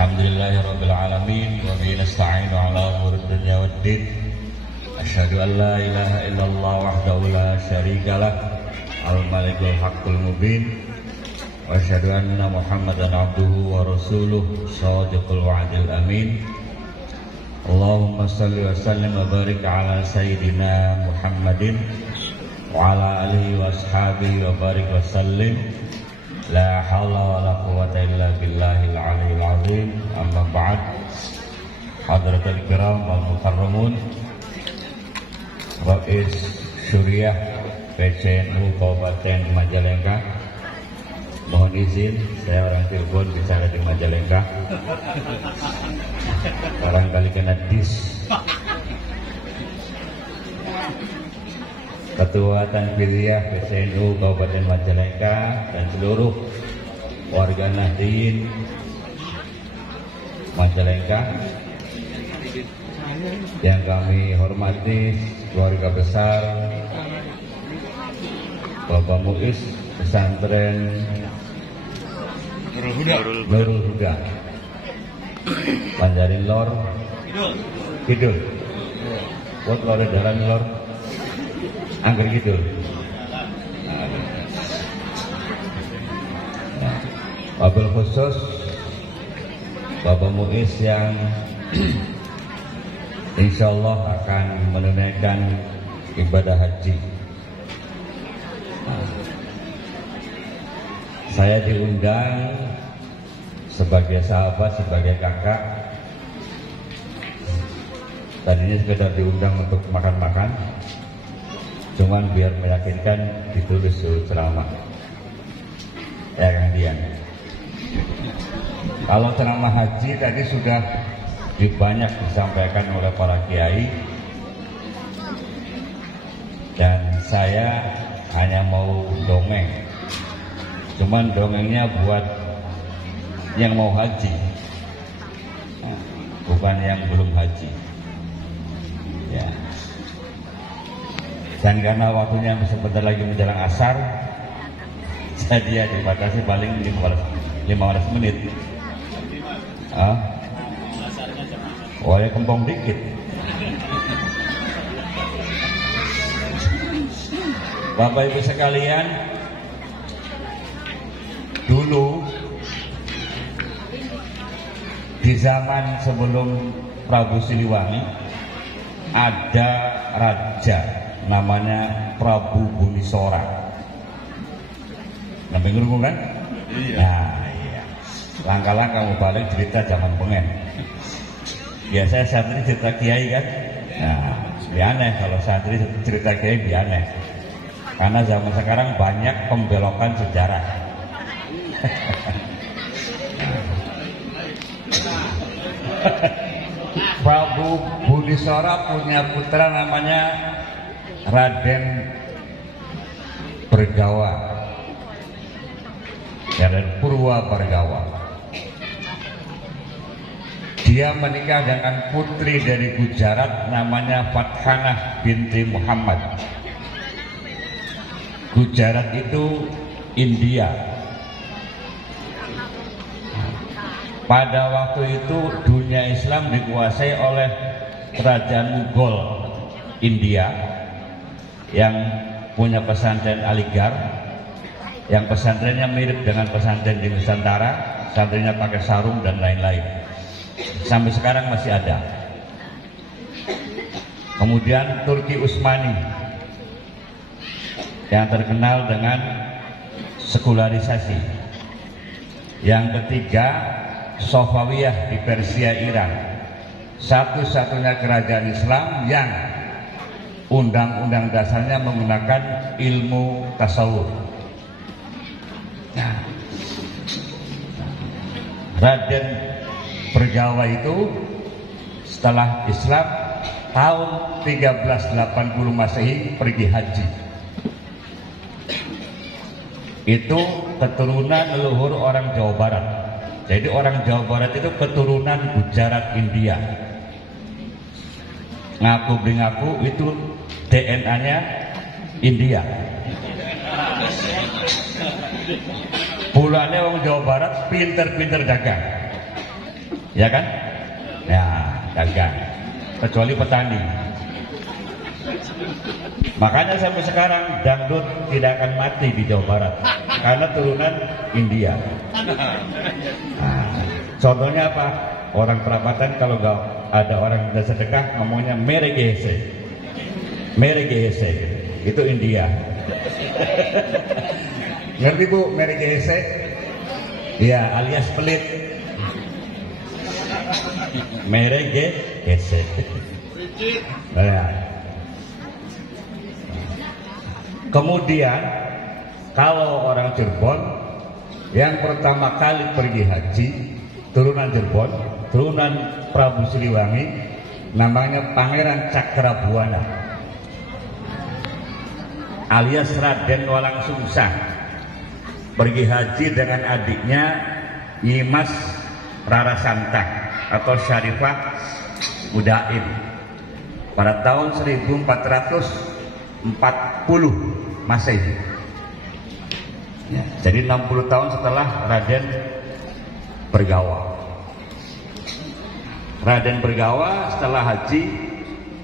Alhamdulillahirabbil alamin wa bihi nasta'inu ala umuri dunya waddin. Asyhadu an la ilaha illallah wahdahu la syarikalah al-malikul haqqul mubin wa asyhadu anna Muhammadan abduhu wa rasuluh shadiqul wa'dil amin. Allahumma shalli wa sallim wa barik ala sayyidina Muhammadin wa ala alihi wa ashabihi wa barik wa sallim. La haula wa la quwwata illa billahil aliyyil azim. Amma ba'd. Hadratul kiram wal mukarramun, Rais Syuriah PCNU Kabupaten Majalengka, mohon izin saya orang Cirebon bicara di Majalengka. Barangkali kena dis. Ketua Tanfidiyah PCNU Kabupaten Majalengka dan seluruh warga Nahdien Majalengka yang kami hormati, keluarga besar Bapak Muiz Pesantren Nurul Huda Banjarin Lor Kidul buat Lor Daran Lor Angger gitu. Nah, wabil khusus Bapak Muiz yang insya Allah akan menunaikan ibadah haji. Nah, saya diundang sebagai sahabat, sebagai kakak. Tadinya sekedar diundang untuk makan-makan, cuman biar meyakinkan ditulis ceramah. Ya Kang Dian. Kalau ceramah haji tadi sudah banyak disampaikan oleh para kiai, dan saya hanya mau dongeng. Cuman dongengnya buat yang mau haji, bukan yang belum haji. Ya. Dan karena waktunya sebentar lagi menjelang asar, jadi ya dibatasi paling 15 menit. Oh ya, kempong dikit. Bapak Ibu sekalian, dulu di zaman sebelum Prabu Siliwangi ada raja namanya Prabu Bunisora. Namanya ngerunggu kan? Iya. Nah, iya. Langkah-langkah mau balik cerita zaman pengen. Biasanya santri cerita kiai kan? Nah, bianeh kalau santri cerita kiai bianeh. Karena zaman sekarang banyak pembelokan sejarah. Prabu Bunisora punya putra namanya Raden Bergawa, Raden Purwa Bergawa. Dia menikah dengan putri dari Gujarat namanya Fathanah binti Muhammad. Gujarat itu India. Pada waktu itu dunia Islam dikuasai oleh kerajaan Mughal India yang punya pesantren Aligarh, yang pesantrennya mirip dengan pesantren di Nusantara, pesantrennya pakai sarung dan lain-lain. Sampai sekarang masih ada. Kemudian Turki Utsmani yang terkenal dengan sekularisasi. Yang ketiga Safawiyah di Persia, Iran, satu-satunya kerajaan Islam yang undang-undang dasarnya menggunakan ilmu tasawuf. Nah, Raden Bergawa itu setelah Islam tahun 1380 Masehi pergi haji. Itu keturunan leluhur orang Jawa Barat. Jadi orang Jawa Barat itu keturunan Gujarat India. Ngaku itu DNA-nya India. Pulangnya orang Jawa Barat pinter-pinter dagang. ya kan? Ya, dagang. Kecuali petani. Makanya sampai sekarang dangdut tidak akan mati di Jawa Barat karena turunan India. Nah, contohnya apa? Orang perapatan kalau nggak ada orang yang sedekah ngomongnya mere gese, itu India. Ngerti Bu mere gese? Ya, alias pelit. Mere gese. Nah, kemudian kalau orang Cirebon yang pertama kali pergi haji, turunan Cirebon, turunan Prabu Siliwangi, namanya Pangeran Cakrabuana alias Raden Walang Sungsang, pergi haji dengan adiknya Nyimas Rara Santang atau Syarifah Mudaim pada tahun 1440 Masehi. Ya, jadi 60 tahun setelah Raden Bergawa. Raden Bergawa setelah haji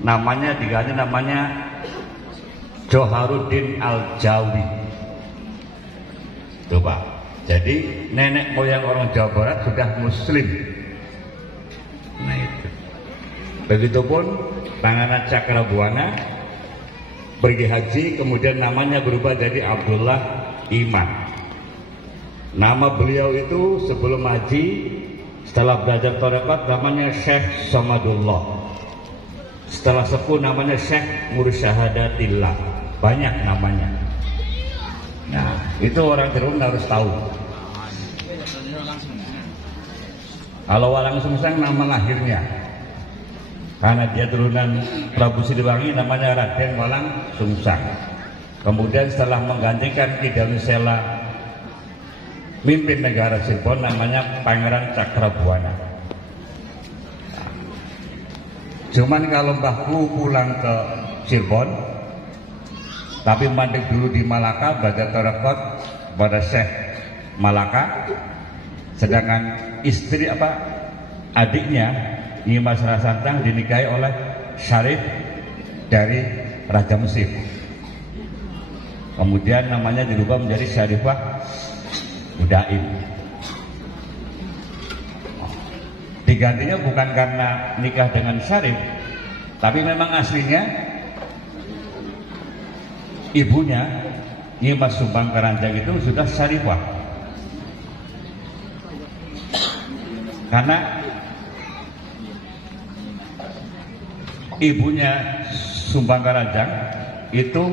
namanya diganti namanya Joharuddin Al-Jawi. Coba. Jadi nenek moyang orang Jawa Barat sudah muslim. Nah itu. Begitupun Pangeran Cakrabuana pergi haji, kemudian namanya berubah jadi Abdullah Iman. Nama beliau itu sebelum haji, setelah belajar tarekat namanya Syekh Samadullah. Setelah sepuh namanya Syekh Mursyahadatillah. Banyak namanya. Nah, itu orang Cirebon harus tahu. Kalau Walang Sungsang nama lahirnya, karena dia turunan Prabu Siliwangi, namanya Raden Walang Sungsang. Kemudian setelah menggantikan Ki Danunsela mimpin negara Cirebon, namanya Pangeran Cakrabuana. Cuman kalau Mbahku pulang ke Cirebon, tapi mandek dulu di Malaka, belajar tarekat pada Syekh Malaka, sedangkan istri adiknya Nyimas Rara Santang dinikahi oleh Syarif dari Raja Mesir. Kemudian namanya dirubah menjadi Syarifah Mudaim. Digantinya bukan karena nikah dengan Syarif, tapi memang aslinya ibunya Nyimas Sumbang Karanjang itu sudah Syarifah. Karena ibunya Sumbang Karanjang itu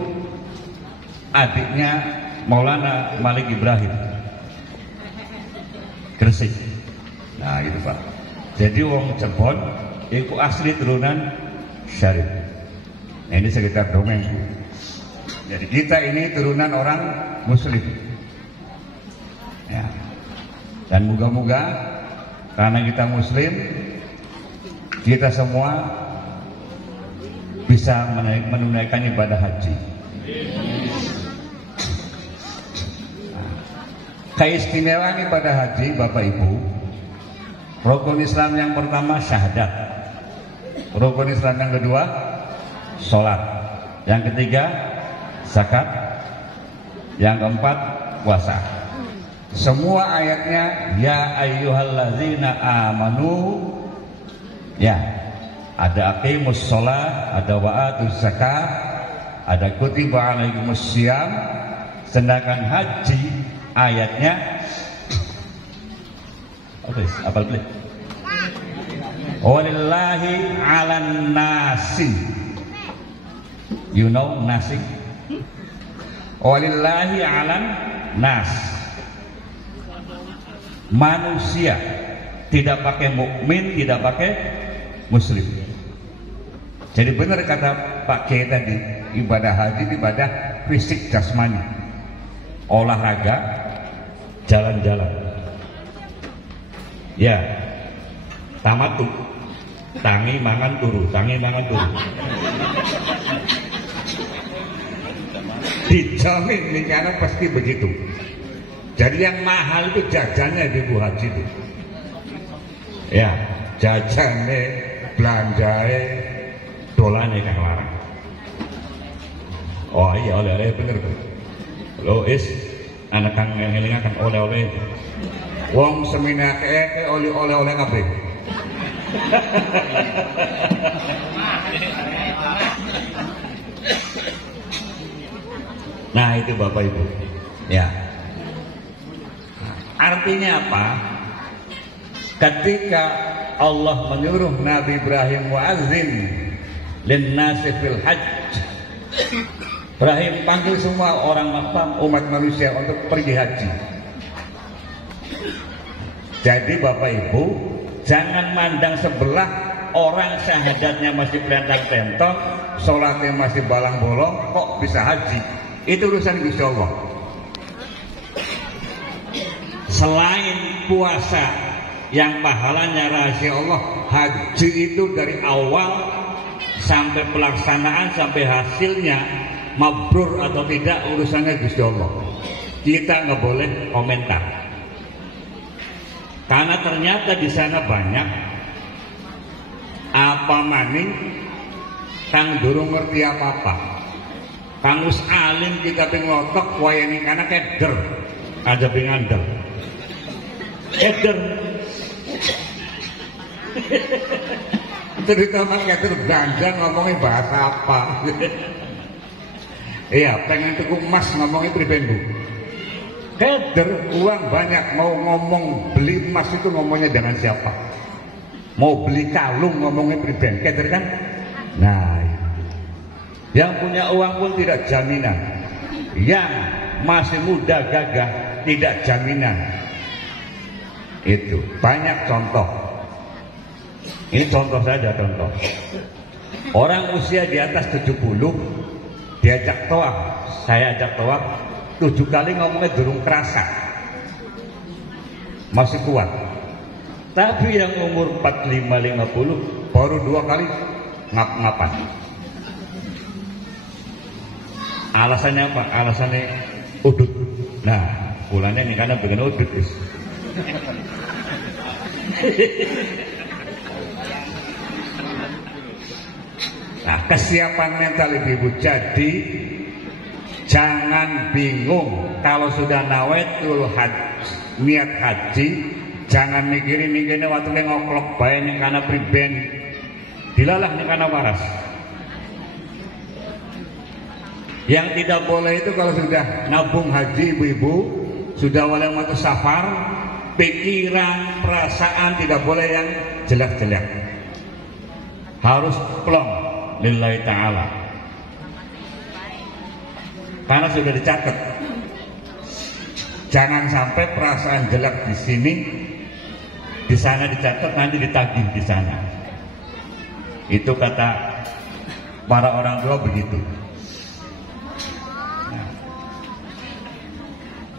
adiknya Maulana Malik Ibrahim Gresik. Nah itu Pak. Jadi wong Cirebon itu asli turunan Syarif. Nah, ini sekitar dongeng. Jadi kita ini turunan orang Muslim. Ya. Dan moga-moga karena kita Muslim, kita semua bisa menunaikan ibadah haji. Keistimewaan ibadah haji, Bapak Ibu, rukun Islam yang pertama syahadat, rukun Islam yang kedua sholat, yang ketiga zakat, yang keempat puasa. Semua ayatnya ya ayyuhallazina amanu, ya ada aqimus sholat, ada wa'atuz zakat, ada kutiba alaikumus syiyam. Sedangkan haji ayatnya apa boleh? Walillahi 'alan nasi. You know nasi? Walillahi 'alan nas. Manusia, tidak pakai mukmin, tidak pakai muslim. Jadi benar kata Pak Kiai tadi, ibadah haji ibadah fisik jasmani, olahraga, jalan-jalan. Ya, tamatu, tangi mangan turu, tangi mangan turu. Dijamin nih karena pasti begitu. Jadi yang mahal itu jajannya di Bu Haji itu. Ya, jajane belanjae dolane kang larang. Oh iya, oleh-oleh bener tuh. Lo is anak kang ngelingaken oleh-oleh. Wong seminake oleh-oleh kabeh. Nah itu Bapak Ibu. Ya. Artinya apa? Ketika Allah menyuruh Nabi Ibrahim wa'azin linnasi fil hajj, Ibrahim panggil semua orang umat manusia untuk pergi haji. Jadi Bapak Ibu, jangan mandang sebelah orang syahadatnya masih pelentang-pelentong, sholatnya masih balang-bolong, kok bisa haji. Itu urusan Gusti Allah. Selain puasa yang pahalanya rahasia Allah, haji itu dari awal sampai pelaksanaan sampai hasilnya mabrur atau tidak urusannya Gusti Allah. Kita nggak boleh komentar, karena ternyata di sana banyak apa maning kang durung ngerti apa-apa, kang wis alim kita pengotok wayani karena keder aja pengandel keder terutama keder belanja ngomongin bahasa apa. Iya, pengen tuku emas ngomongin pribadi. Keder, uang banyak, mau ngomong beli emas itu ngomongnya dengan siapa? Mau beli kalung ngomongnya pribadi, keder kan? Nah, yang punya uang pun tidak jaminan. Yang masih muda gagah tidak jaminan. Itu banyak contoh. Ini contoh saja contoh. Orang usia di atas 70 diajak tawaf, saya ajak tawaf 7 kali ngomongnya durung kerasa, masih kuat. Tapi yang umur 45-50 baru 2 kali ngap-ngapan. Alasannya apa? Alasannya udut. Nah, bulannya ini karena begini udut. Nah, kesiapan mental ibu-ibu. Jadi jangan bingung kalau sudah nawaitul niat haji, jangan mikirin waktu ngoklok bae ning kana priben. Dilalah ning kana waras. Yang tidak boleh itu kalau sudah nabung haji ibu-ibu, sudah mulai waktu safar, pikiran, perasaan tidak boleh yang jelek-jelek. Harus plong lillahi ta'ala, karena sudah dicatat. Jangan sampai perasaan jelek di sini, di sana dicatat, nanti ditagih di sana. Itu kata para orang tua begitu.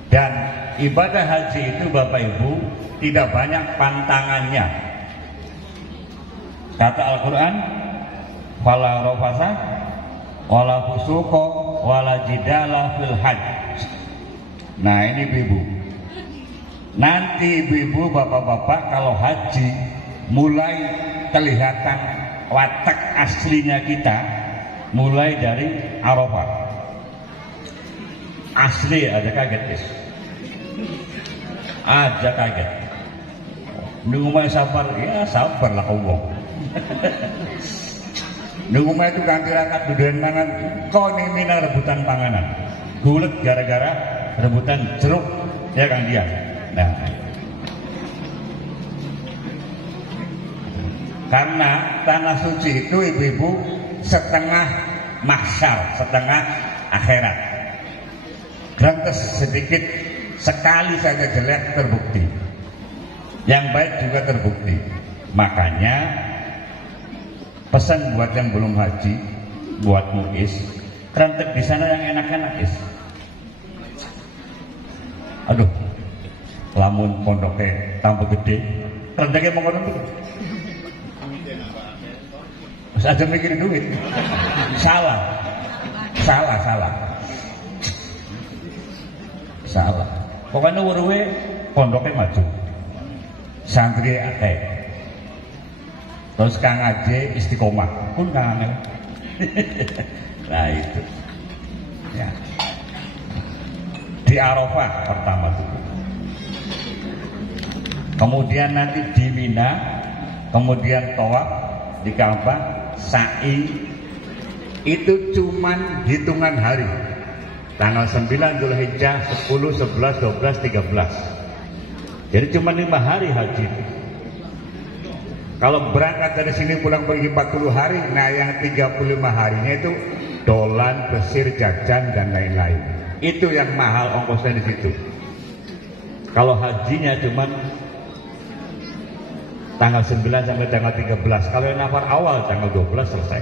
Dan ibadah haji itu Bapak Ibu tidak banyak pantangannya. Kata Al-Quran, fala rafasa wala fusuqa wala jidala fil hajj. Nah ini ibu-ibu, nanti ibu-ibu bapak-bapak kalau haji mulai kelihatan watak aslinya kita mulai dari Arafah. Asli aja kaget guys, aja kaget. Nunggu sabar, ya sabar lah Allah. Nunggu itu ganti rakat duduan mangan, kau nih mina rebutan panganan, gulet gara-gara rebutan jeruk, ya Kang dia. Nah, karena tanah suci itu ibu-ibu setengah mahsyar, setengah akhirat. Grantes sedikit sekali saja jelek terbukti, yang baik juga terbukti. Makanya pesan buat yang belum haji, buat Muis, kerentek di sana yang enak-enak is. Aduh, lamun pondoknya tambah gede, kerenteknya mau ngomong tuh. Terus aja mikirin duit, salah. Pokoknya urwe pondoknya maju, santri akeh. Terus Kang Aje istiqomah pun Kang Angel. Nah itu ya. Di Arafah pertama dulu, kemudian nanti di Mina, kemudian tawaf di Ka'bah, sa'i. Itu cuman hitungan hari, tanggal 9 Dzulhijjah, 10, 11, 12, 13. Jadi cuma 5 hari haji. Kalau berangkat dari sini pulang pergi 40 hari, nah yang 35 harinya itu dolan, pesir, jajan dan lain-lain. Itu yang mahal ongkosnya di situ. Kalau hajinya cuma tanggal 9 sampai tanggal 13. Kalau yang nafar awal tanggal 12 selesai.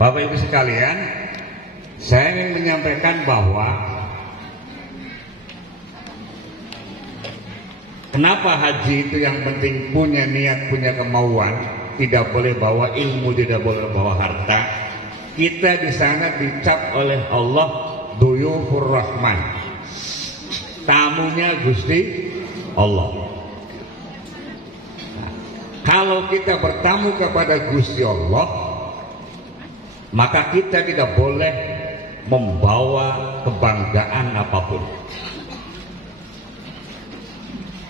Bapak Ibu sekalian, saya ingin menyampaikan bahwa kenapa haji itu yang penting punya niat, punya kemauan, tidak boleh bawa ilmu, tidak boleh bawa harta. Kita di sana dicap oleh Allah Duyufur Rahman, tamunya Gusti Allah. Kalau kita bertamu kepada Gusti Allah, maka kita tidak boleh membawa kebanggaan apapun.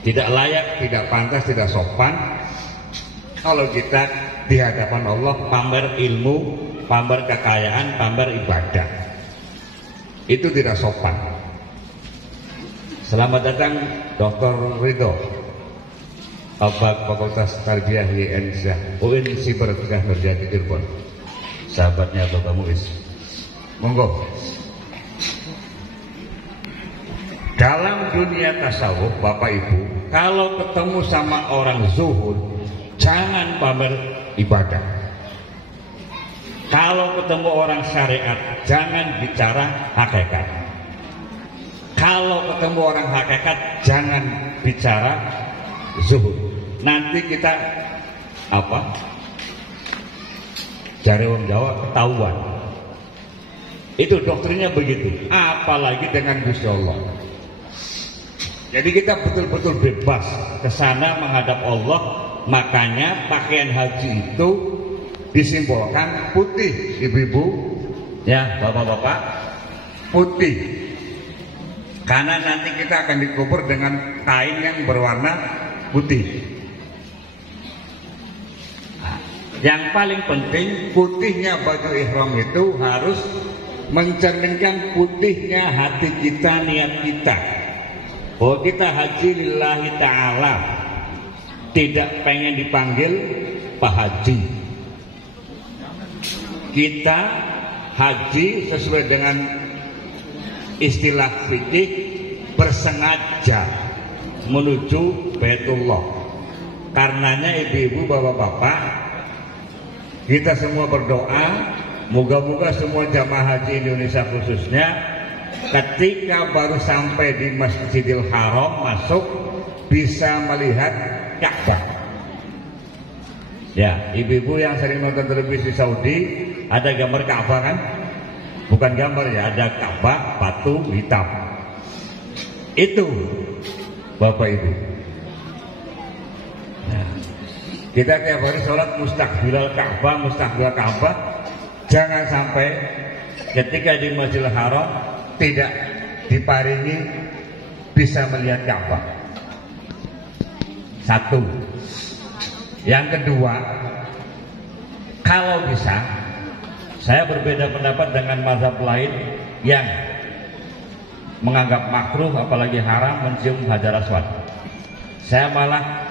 Tidak layak, tidak pantas, tidak sopan kalau kita di hadapan Allah pamer ilmu, pamer kekayaan, pamer ibadah. Itu tidak sopan. Selamat datang Dr. Ridho, Kabak Fakultas Tarbiyah YN UIN Siber Tegah Nurjati Cirebon. Sahabatnya Bapak Muiz, monggo. Dalam dunia tasawuf, Bapak Ibu, kalau ketemu sama orang zuhud, jangan pamer ibadah. Kalau ketemu orang syariat, jangan bicara hakikat. Kalau ketemu orang hakikat, jangan bicara zuhud. Nanti kita apa? Jare wong Jawa ketahuan. Itu doktrinnya begitu. Apalagi dengan Gusti Allah. Jadi kita betul-betul bebas ke sana menghadap Allah. Makanya pakaian haji itu disimbolkan putih, ibu-ibu, ya bapak-bapak, putih. Karena nanti kita akan dikubur dengan kain yang berwarna putih. Yang paling penting, putihnya baju ihram itu harus mencerminkan putihnya hati kita, niat kita. Bahwa kita haji lillahi ta'ala, tidak pengen dipanggil Pak Haji. Kita haji sesuai dengan istilah fikih, bersengaja menuju Baitullah. Karenanya ibu-ibu, bapak-bapak, kita semua berdoa, moga-moga semua jamaah haji Indonesia khususnya, ketika baru sampai di Masjidil Haram masuk, bisa melihat Ka'bah. Ya, ibu-ibu yang sering nonton televisi Saudi, ada gambar Ka'bah kan? Bukan gambar ya, ada Ka'bah, batu hitam. Itu, Bapak Ibu. Kita tiap hari sholat mustaqbilal Ka'bah, jangan sampai ketika di Masjidil Haram tidak diparingi bisa melihat Ka'bah. Satu. Yang kedua, kalau bisa, saya berbeda pendapat dengan mazhab lain yang menganggap makruh apalagi haram mencium Hajar Aswad. Saya malah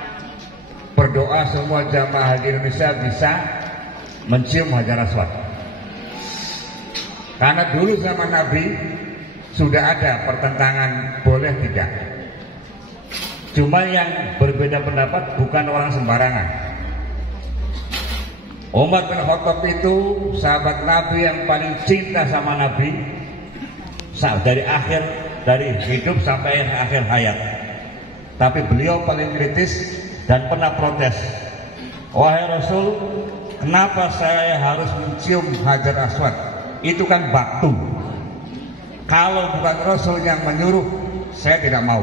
berdoa semua jamaah haji Indonesia bisa mencium Hajar Aswad. Karena dulu zaman Nabi sudah ada pertentangan boleh tidak. Cuma yang berbeda pendapat bukan orang sembarangan. Umar bin Khattab itu sahabat Nabi yang paling cinta sama Nabi dari hidup sampai akhir hayat. Tapi beliau paling kritis dan pernah protes. Wahai Rasul, kenapa saya harus mencium Hajar Aswad? Itu kan batu. Kalau bukan Rasul yang menyuruh, saya tidak mau.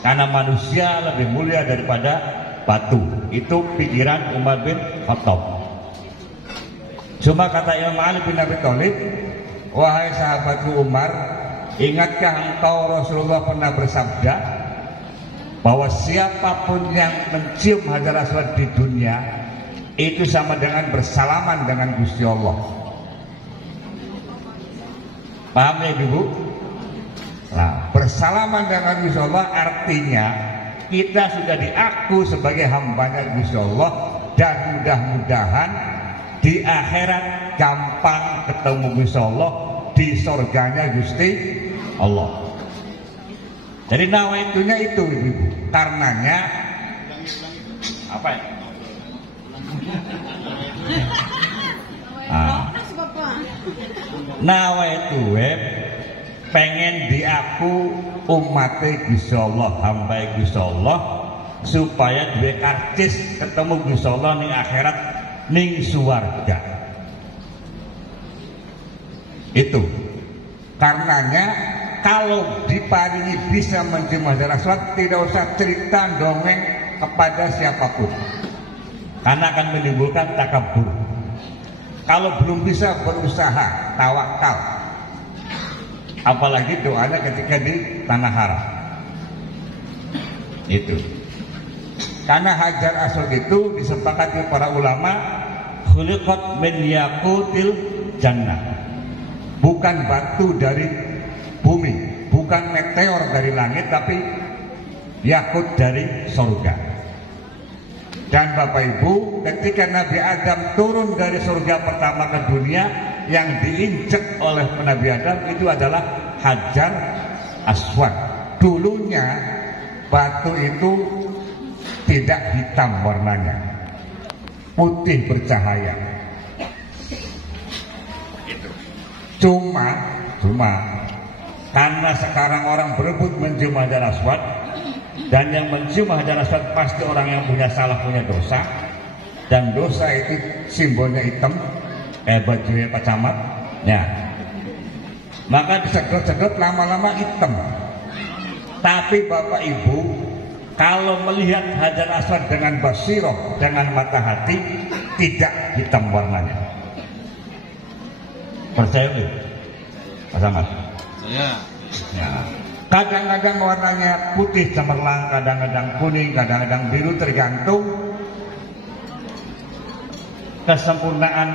Karena manusia lebih mulia daripada batu. Itu pikiran Umar bin Khattab. Cuma kata Imam Ali bin Abi Thalib, wahai sahabatku Umar, ingatkah engkau Rasulullah pernah bersabda bahwa siapapun yang mencium Hajar Aswad di dunia itu sama dengan bersalaman dengan Gusti Allah. Paham ya Ibu? Nah, bersalaman dengan Gusti Allah artinya kita sudah diaku sebagai hambanya Gusti Allah, dan mudah-mudahan di akhirat gampang ketemu Gusti Allah di surganya Gusti Allah. Jadi nawaitunya itu Ibu. Karenanya apa ya? Nawaitu pengen diaku umatnya Gusti Allah, hamba Gusti Allah, supaya duwe karcis ketemu Gusti Allah ning akhirat ning suwarga. Itu karenanya kalau diparingi bisa mencium Hajar Aswad, tidak usah cerita dongeng kepada siapapun, karena akan menimbulkan takabur. Kalau belum bisa berusaha, tawakal. Apalagi doanya ketika di tanah haram. Itu. Karena Hajar Aswad itu disepakati para ulama, khuliqat min yaqutil jannah. Bukan batu dari bumi, bukan meteor dari langit, tapi yakut dari surga. Dan Bapak Ibu, ketika Nabi Adam turun dari surga pertama ke dunia, yang diinjek oleh Nabi Adam itu adalah Hajar Aswad. Dulunya batu itu tidak hitam warnanya, putih bercahaya. Cuma karena sekarang orang berebut mencium Hajar Aswad, dan yang mencium Hajar Aswad pasti orang yang punya salah, punya dosa, dan dosa itu simbolnya hitam, bajunya Pak Camat, ya. Maka disedot-sedot lama-lama hitam. Tapi Bapak Ibu, kalau melihat Hajar Aswad dengan basiroh, dengan mata hati, tidak hitam warnanya. Percaya nggak, Pak Camat? Ya. Ya. Kadang-kadang warnanya putih cemerlang, kadang-kadang kuning, kadang-kadang biru, tergantung kesempurnaan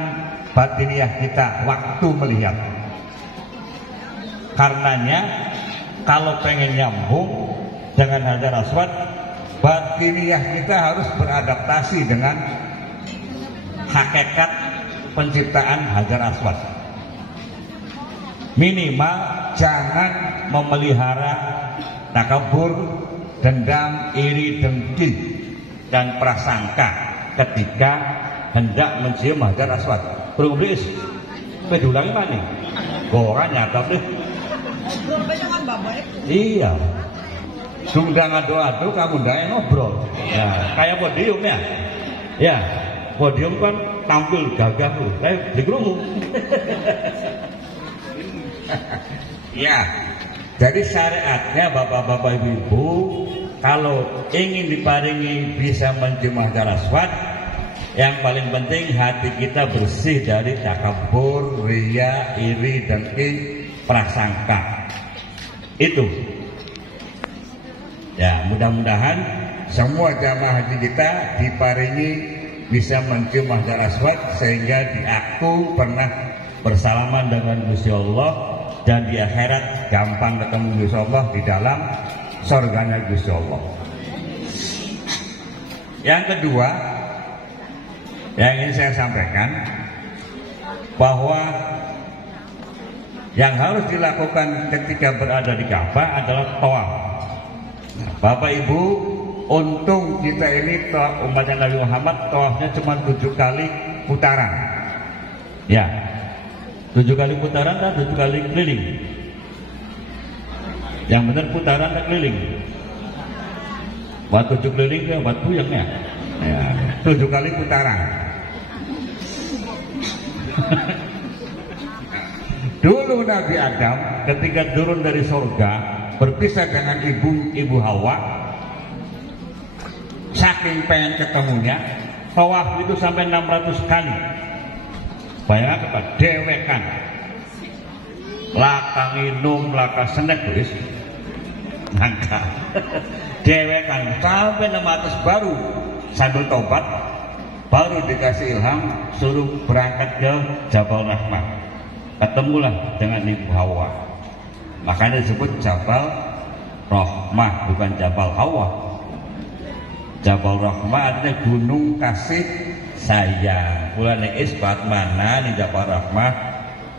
batiniah kita waktu melihat. Karenanya kalau pengen nyambung dengan Hajar Aswad, batiniah kita harus beradaptasi dengan hakikat penciptaan Hajar Aswad. Minimal jangan memelihara takabur, dendam, iri, dengki, dan prasangka ketika hendak mencium Hajar Aswad. Belum blis, pedulangi mana? Gorang nyata deh. Iya. Sunggang ado-ado kamu ndak ngobrol. Ya, kayak podium ya. Ya, podium kan tampil gagah tuh. Kayak dikrungu. Ya, jadi syariatnya Bapak-bapak Ibu-ibu, kalau ingin diparingi bisa mencium Hajar Aswad, yang paling penting hati kita bersih dari takabur, riya, iri, dengki, prasangka. Itu. Ya, mudah-mudahan semua jamaah haji kita diparingi bisa mencium Hajar Aswad, sehingga diaku pernah bersalaman dengan Gusti Allah, dan di akhirat gampang ketemu Gusti Allah di dalam surganya Gusti Allah. Yang kedua yang ingin saya sampaikan, bahwa yang harus dilakukan ketika berada di Ka'bah adalah tawaf. Bapak Ibu, untung kita ini umatnya Nabi Muhammad tawafnya cuma 7 kali putaran. Ya, 7 kali putaran dan 7 kali keliling. Yang benar putaran dan keliling. Buat 7 keliling ke buat puyengnya. Ya, 7 kali putaran. Dulu Nabi Adam ketika turun dari surga berpisah dengan ibu Hawa, saking pengen ketemunya, tawaf itu sampai 600 kali. Bayangkan apa? Dewekan, laka minum, laka senek wis nangka dewekan sampai 600 baru sambil tobat, baru dikasih ilham suruh berangkat ke Jabal Rahmah. Ketemulah dengan Ibu Hawa, makanya disebut Jabal Rahmah, bukan Jabal Hawa. Jabal Rahmah artinya gunung kasih sayang. Kula nek isbat mana nih Jabal Rahmah,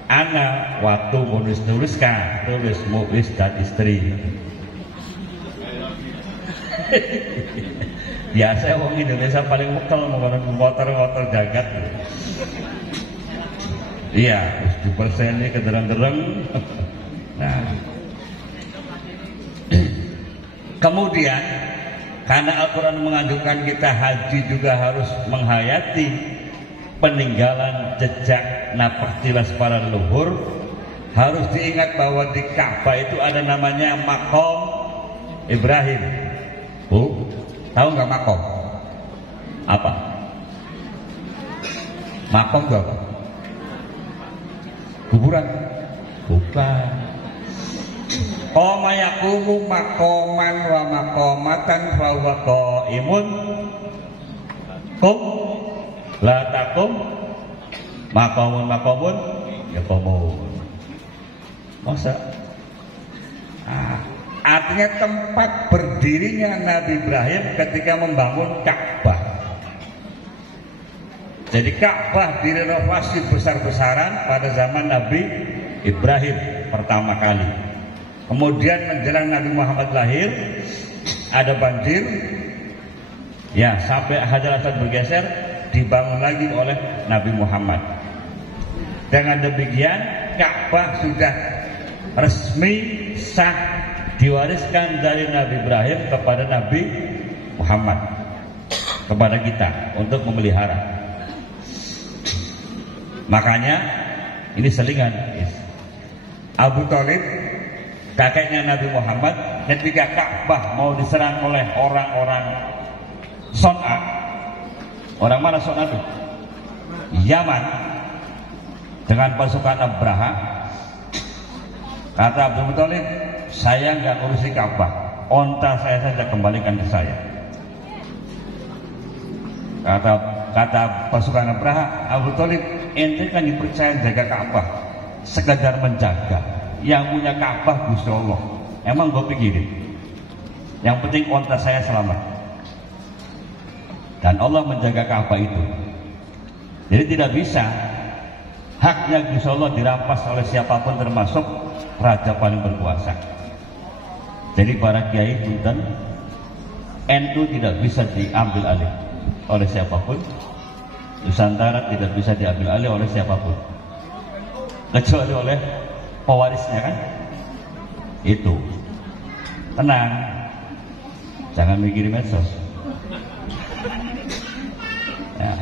ana waktu nulis-nuliskan tulis mu'is dan istri. Biasa orang Indonesia paling mekal motor jagat. Iya, 7% ini kedereng-dereng. Nah, kemudian karena Al-Quran menganjurkan kita haji juga harus menghayati peninggalan jejak napak tilas para leluhur. Harus diingat bahwa di Ka'bah itu ada namanya Maqam Ibrahim. Bu, tahu nggak Maqam? Apa? Maqam itu apa? Kuburan? Bukan. Qoma yaqumu maqaman wa maqamatan fa huwa qaimun qum la taqum maqamun yaqumun. Masa? Artinya tempat berdirinya Nabi Ibrahim ketika membangun Ka'bah. Jadi Ka'bah direnovasi besar-besaran pada zaman Nabi Ibrahim pertama kali. Kemudian menjelang Nabi Muhammad lahir, ada banjir, ya sampai Hajar Aswad bergeser, dibangun lagi oleh Nabi Muhammad. Dengan demikian Ka'bah sudah resmi sah diwariskan dari Nabi Ibrahim kepada Nabi Muhammad, kepada kita untuk memelihara. Makanya ini selingan Abu Thalib, kakeknya Nabi Muhammad, ketika Ka'bah mau diserang oleh orang-orang Son'a. Orang mana Son'a itu? Yaman, dengan pasukan Abraha. Kata Abdul Muthalib, saya nggak ngurusi Ka'bah, onta saya saja kembalikan ke saya. Kata pasukan Abraha, Abu Thalib, ente kan dipercaya jaga Ka'bah, sekadar menjaga. Yang punya Ka'bah Gusti Allah. Emang gue pikirin, yang penting onta saya selamat. Dan Allah menjaga Ka'bah itu. Jadi tidak bisa haknya Gusti Allah dirampas oleh siapapun, termasuk raja paling berkuasa. Jadi para kiai punten, NU tidak bisa diambil alih oleh siapapun. Nusantara tidak bisa diambil alih oleh siapapun, kecuali oleh pewarisnya, kan? Itu. Tenang, jangan mikirin medsos. Ya.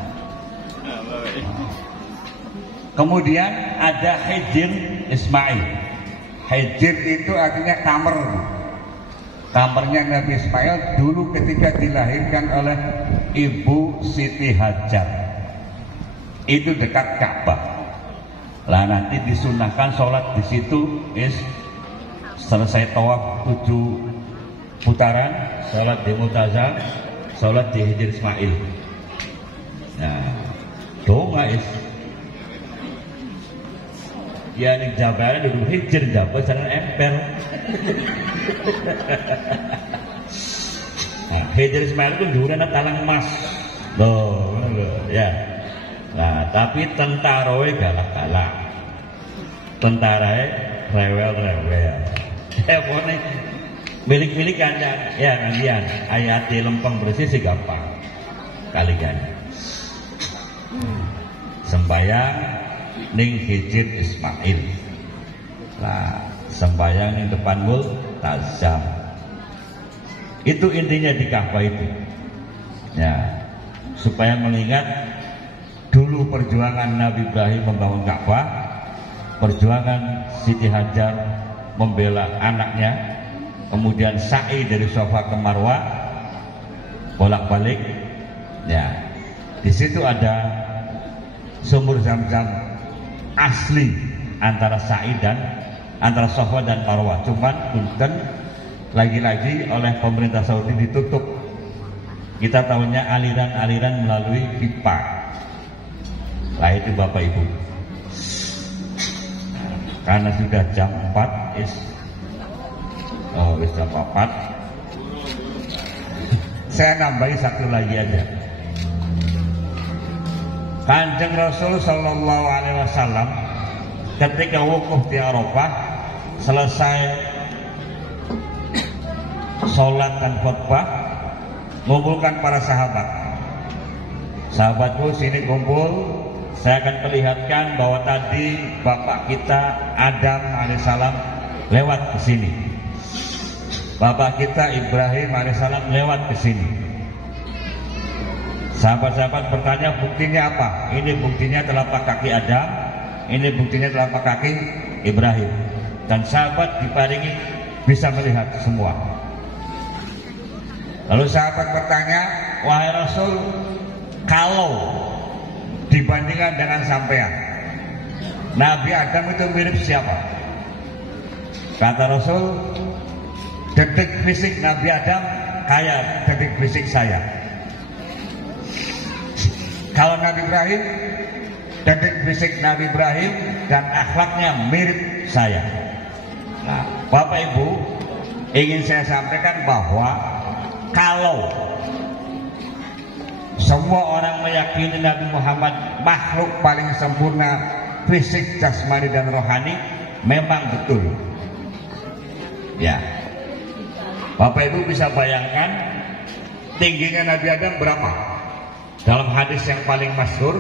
Kemudian ada Hijr Ismail. Hijr itu artinya kamar. Kamarnya Nabi Ismail dulu ketika dilahirkan oleh Ibu Siti Hajar. Itu dekat Ka'bah. Lah nanti disunahkan sholat di situ, selesai tawaf 7 putaran, sholat di Mu'tazah, sholat di Hijr Ismail. Nah, doa ya nih jabaran duduk Hijr jabat jangan emper. Nah, Hijr Ismail itu dulu ada talang emas. Loh, ya. Nah, tapi tentaroe galak-galak, tentarae rewel-rewel. Pokoknya milik-milik kancan, ya kalian ayat lempeng bersih sih gampang kalian. Sembayang ning Hijr Ismail. Lah, sembayang ning depan Multazam. Itu intinya di Ka'bah itu. Ya, supaya mengingat dulu perjuangan Nabi Ibrahim membangun Ka'bah, perjuangan Siti Hajar membela anaknya, kemudian sa'i dari Safa ke Marwah, bolak-balik. Ya, di situ ada sumur Zam-Zam asli antara Sa'i dan antara Safa dan Marwah. Cuman punten lagi-lagi oleh pemerintah Saudi ditutup. Kita tahunya aliran-aliran melalui pipa. Lah itu Bapak Ibu. Karena sudah jam 4 jam 4. Saya nambahi satu lagi aja. Kanjeng Rasul Sallallahu Alaihi Wasallam ketika wukuf di Arafah, selesai sholat dan khutbah, mengumpulkan para sahabat. Sahabatku sini kumpul, saya akan perlihatkan bahwa tadi bapak kita Adam alaihissalam lewat ke sini. Bapak kita Ibrahim alaihissalam lewat ke sini. Sahabat-sahabat bertanya, buktinya apa? Ini buktinya telapak kaki Adam, ini buktinya telapak kaki Ibrahim. Dan sahabat diparingi bisa melihat semua. Lalu sahabat bertanya, wahai Rasul, kalau dibandingkan dengan sampean, Nabi Adam itu mirip siapa? Kata Rasul, detik fisik Nabi Adam kayak detik fisik saya. Kalau Nabi Ibrahim, detik fisik Nabi Ibrahim dan akhlaknya mirip saya. Nah, Bapak Ibu, ingin saya sampaikan bahwa kalau semua orang meyakini Nabi Muhammad makhluk paling sempurna fisik, jasmani dan rohani, memang betul. Ya, Bapak Ibu bisa bayangkan tingginya Nabi Adam berapa? Dalam hadis yang paling masyhur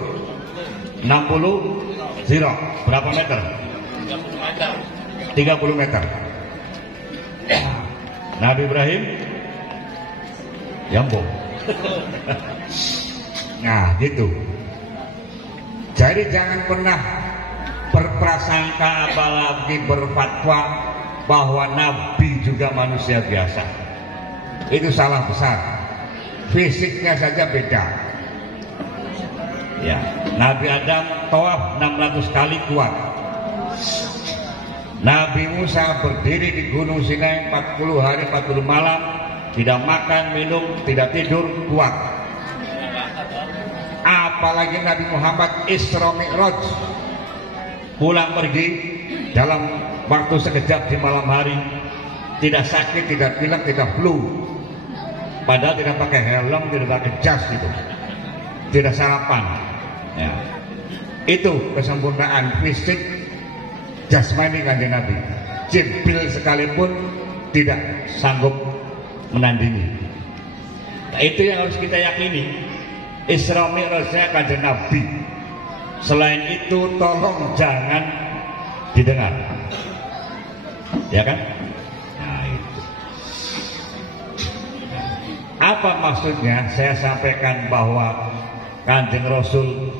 60 berapa meter? 30 meter. Nabi Ibrahim jambung. Nah gitu. Jadi jangan pernah berprasangka apalagi berfatwa bahwa Nabi juga manusia biasa. Itu salah besar. Fisiknya saja beda. Ya, Nabi Adam tawaf 600 kali kuat. Nabi Musa berdiri di Gunung Sinai 40 hari 40 malam, tidak makan, minum, tidak tidur, kuat. Apalagi Nabi Muhammad Isra Mi'raj, pulang pergi dalam waktu sekejap di malam hari, tidak sakit, tidak pilek, tidak flu. Padahal tidak pakai helm, tidak pakai jas itu, tidak sarapan. Ya. Itu kesempurnaan fisik jasmani kanjeng Nabi. Jibril sekalipun tidak sanggup menandingi. Nah, itu yang harus kita yakini. Isra Mi'rajnya kanjeng Nabi. Selain itu tolong jangan didengar. Ya kan? Nah, itu. Apa maksudnya? Saya sampaikan bahwa kanjeng Rasul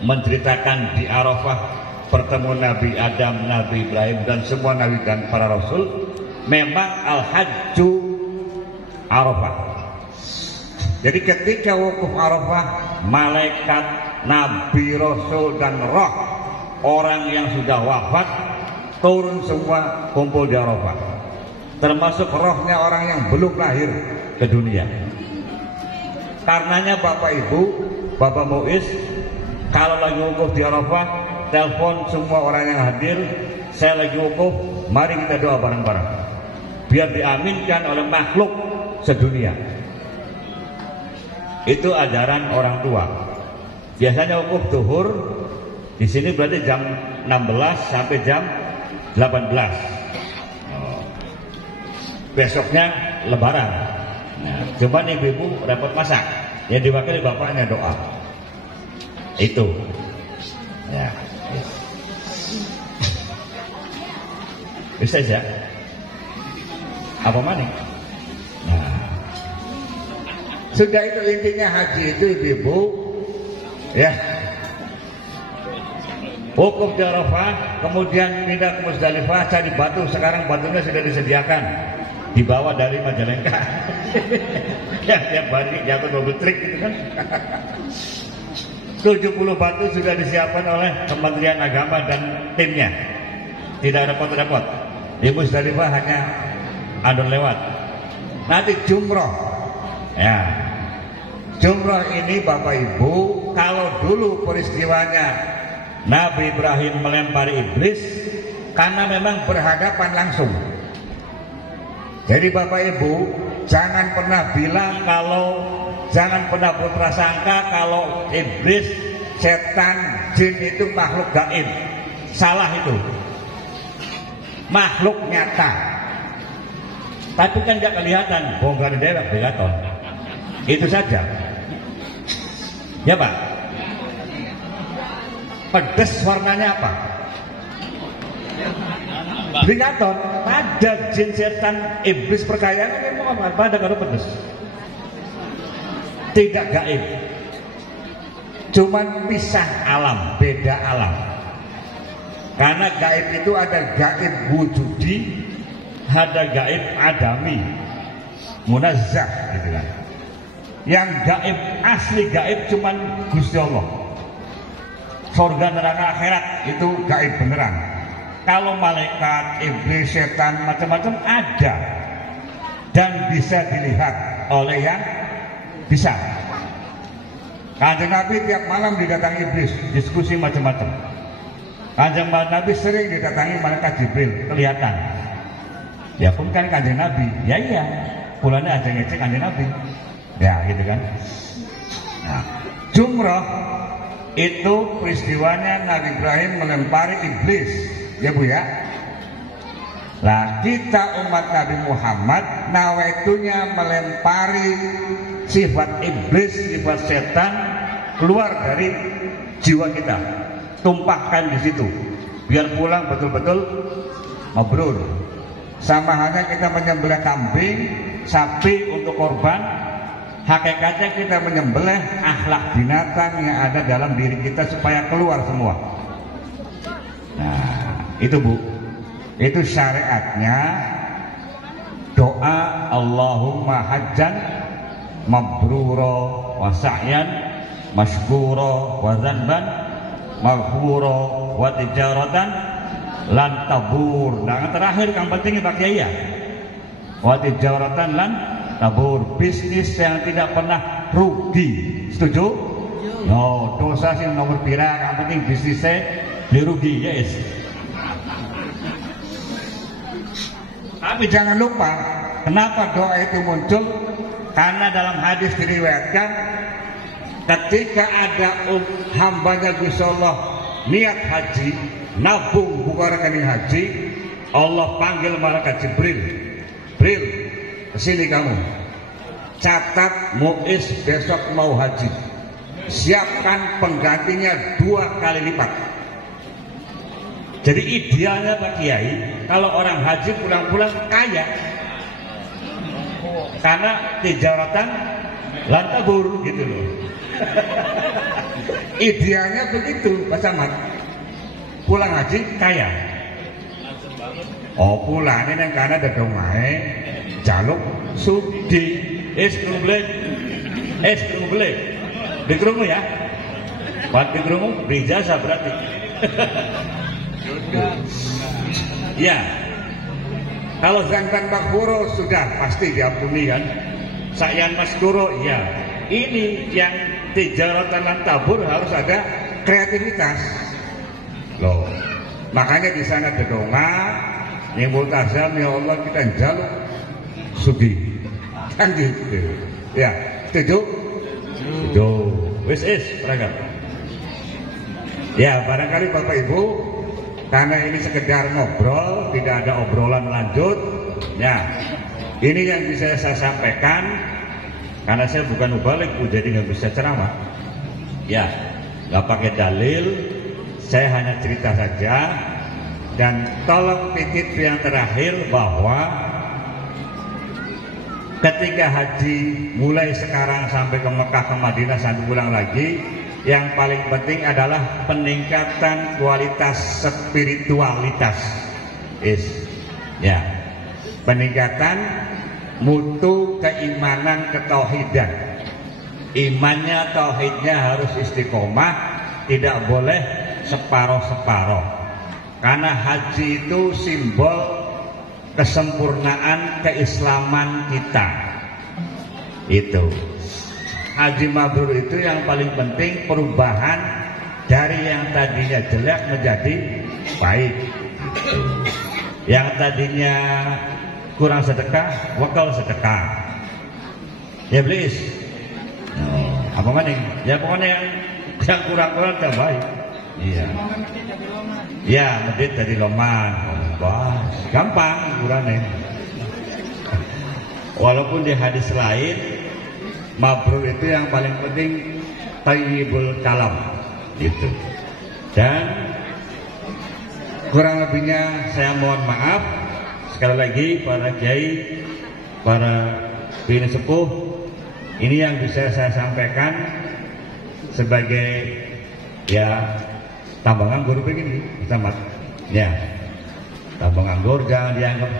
menceritakan di Arafah pertemuan Nabi Adam, Nabi Ibrahim dan semua Nabi dan para Rasul. Memang Al-Hajju Arafah. Jadi ketika wukuf Arafah, malaikat, Nabi, Rasul dan roh orang yang sudah wafat turun semua kumpul di Arafah. Termasuk rohnya orang yang belum lahir ke dunia. Karenanya Bapak Ibu, Bapak Muiz, kalau lagi wukuf di Arafah, telepon semua orang yang hadir, saya lagi wukuf, mari kita doa bareng-bareng, biar diaminkan oleh makhluk sedunia. Itu ajaran orang tua. Biasanya wukuf zuhur, di sini berarti jam 16 sampai jam 18. Besoknya Lebaran. Nah, cuman ibu-ibu repot masak, yang diwakili bapaknya doa. Itu ya, bisa ya apa mana? Nah, sudah itu intinya haji itu ibu-ibu ya, wukuf di Arafah, kemudian pindah ke Musdalifah, cari batu. Sekarang batunya sudah disediakan dibawa dari Majalengka. Yang tiap hari jatuh double trick gitu kan. 70 batu sudah disiapkan oleh Kementerian Agama dan timnya. Tidak repot-repot. Di Musdalifah hanya adon lewat. Nanti jumroh. Ya. Jumroh ini Bapak Ibu, kalau dulu peristiwanya Nabi Ibrahim melempari iblis karena memang berhadapan langsung. Jadi Bapak Ibu, jangan pernah bilang jangan pernah berprasangka kalau iblis, setan, jin itu makhluk gaib. Salah itu. Makhluk nyata. Tapi kan gak kelihatan, bongkar dewek kelihatan. Itu saja. Ya Pak. Pedes warnanya apa? Kelihatan. Ada jin, setan, iblis perkayaan memang apa ada kalau pedes. Tidak gaib, cuman pisah alam, beda alam. Karena gaib itu ada gaib wujudi, ada gaib adami, munazzah gitu kan. Yang gaib asli gaib cuman Gusti Allah. Surga neraka akhirat itu gaib beneran. Kalau malaikat, iblis, setan macam-macam ada dan bisa dilihat oleh yang bisa. Kanjeng Nabi tiap malam didatangi iblis, diskusi macam-macam. Kanjeng Nabi sering didatangi malaikat Jibril, kelihatan. Ya pun kan Kanjeng Nabi, ya iya, pulangnya aja ngecek Kanjeng Nabi. Ya gitu kan. Nah, jumroh itu peristiwanya Nabi Ibrahim melempari iblis, ya Bu ya. Nah, kita umat Nabi Muhammad nawaitunya melempari sifat iblis, sifat setan keluar dari jiwa kita, tumpahkan di situ, biar pulang betul-betul mabrur. Sama halnya kita menyembelih kambing, sapi untuk korban, hakikatnya kita menyembelih akhlak binatang yang ada dalam diri kita supaya keluar semua. Nah, itu Bu, itu syariatnya doa Allahumma hajjan mabruro wa sa'yan mashkuro wa zanban maghfuro wa tijaratan lan tabur. Nah, yang terakhir yang penting Pak Kiai ya, wa tijaratan lan tabur, bisnis yang tidak pernah rugi. Setuju? No, dosa sih nomor pira, yang penting bisnisnya dirugi ya yes. Tapi jangan lupa, kenapa doa itu muncul? Karena dalam hadis diriwayatkan, ketika ada hambanya Gusti Allah niat haji, nabung buka rekening haji, Allah panggil malaikat Jibril, Jibril, kesini kamu, catat Muiz besok mau haji, siapkan penggantinya 2 kali lipat. Jadi idealnya Pak Kiai, kalau orang haji pulang-pulang kaya, karena tijaratan lantabur gitu loh. Idealnya begitu Pak Samad, pulang haji kaya. Oh pulang ini yang karena ada domae jaluk sudi es kerumble di kerumu ya, buat di kerumu bijasa berarti. Ya, kalau zanban makburo sudah pasti diampuni kan. Sa'yan maskuro ya. Ini yang tijaratan lan tabur harus ada kreativitas. Loh, makanya di sana ada doa, yang multazam ya Allah kita jaluk sudi. Kan gitu. Ya, setuju? Setuju. Wis beragam. Ya, barangkali Bapak Ibu, karena ini sekedar ngobrol, tidak ada obrolan lanjut. Ya, ini yang bisa saya sampaikan. Karena saya bukan mubalik, jadi nggak bisa ceramah. Ya, nggak pakai dalil. Saya hanya cerita saja. Dan tolong titip yang terakhir bahwa ketika haji mulai sekarang sampai ke Mekah, ke Madinah, sampai pulang lagi, yang paling penting adalah peningkatan kualitas spiritualitas. Ya, peningkatan mutu keimanan ketauhidan. Imannya, tauhidnya harus istiqomah, tidak boleh separoh-separoh. Karena haji itu simbol kesempurnaan keislaman kita. Itu haji mabrur itu yang paling penting, perubahan dari yang tadinya jelek menjadi baik. Yang tadinya kurang sedekah, wakal sedekah. Ya please. Apa maning? Ya pokoknya yang kurang-kurang udah baik. Iya. Ya, medit dari loman. Wah, gampang ukurannya. Walaupun di hadis lain, mabrur itu yang paling penting thayyibul kalam gitu. Dan kurang lebihnya saya mohon maaf. Sekali lagi para kiai, para bini sepuh, ini yang bisa saya sampaikan sebagai ya tambah nganggur begini, tamat. Ya, tambah nganggur jangan dianggap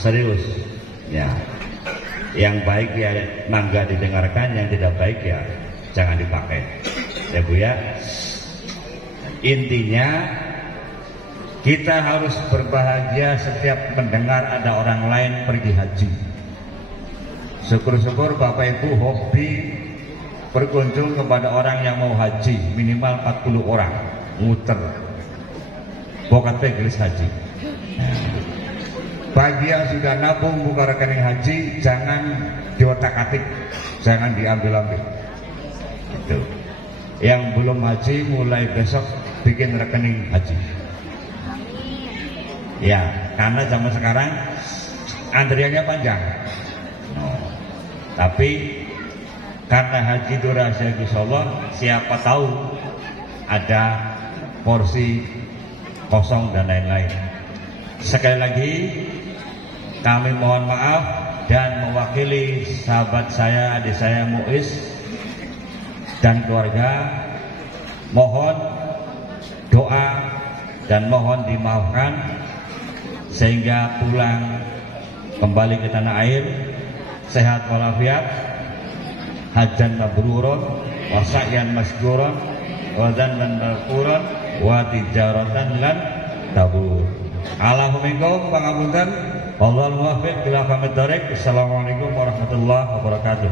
serius. Ya, yang baik ya mangga didengarkan, yang tidak baik ya jangan dipakai. Ya Bu ya. Intinya kita harus berbahagia setiap mendengar ada orang lain pergi haji. Syukur-syukur Bapak Ibu hobi berkunjung kepada orang yang mau haji, minimal 40 orang muter bokat gelis haji. Bagi yang sudah nabung buka rekening haji, jangan diotak-atik, jangan diambil-ambil. Itu. Yang belum haji mulai besok bikin rekening haji. Ya, karena zaman sekarang antriannya panjang. Tapi karena haji itu rahasia Gusti Allah, siapa tahu ada porsi kosong dan lain-lain. Sekali lagi kami mohon maaf dan mewakili sahabat saya, adik saya Muiz dan keluarga, mohon doa dan mohon dimaafkan sehingga pulang kembali ke tanah air sehat walafiat, hajan mabrurun wa sa'yan maskurun wa dzanban maghfurun wa tijaratan lan tabur. Alhamdulillah pangapunten. Wallahul muwaffiq ila aqwamit thoriq. Assalamualaikum warahmatullahi wabarakatuh.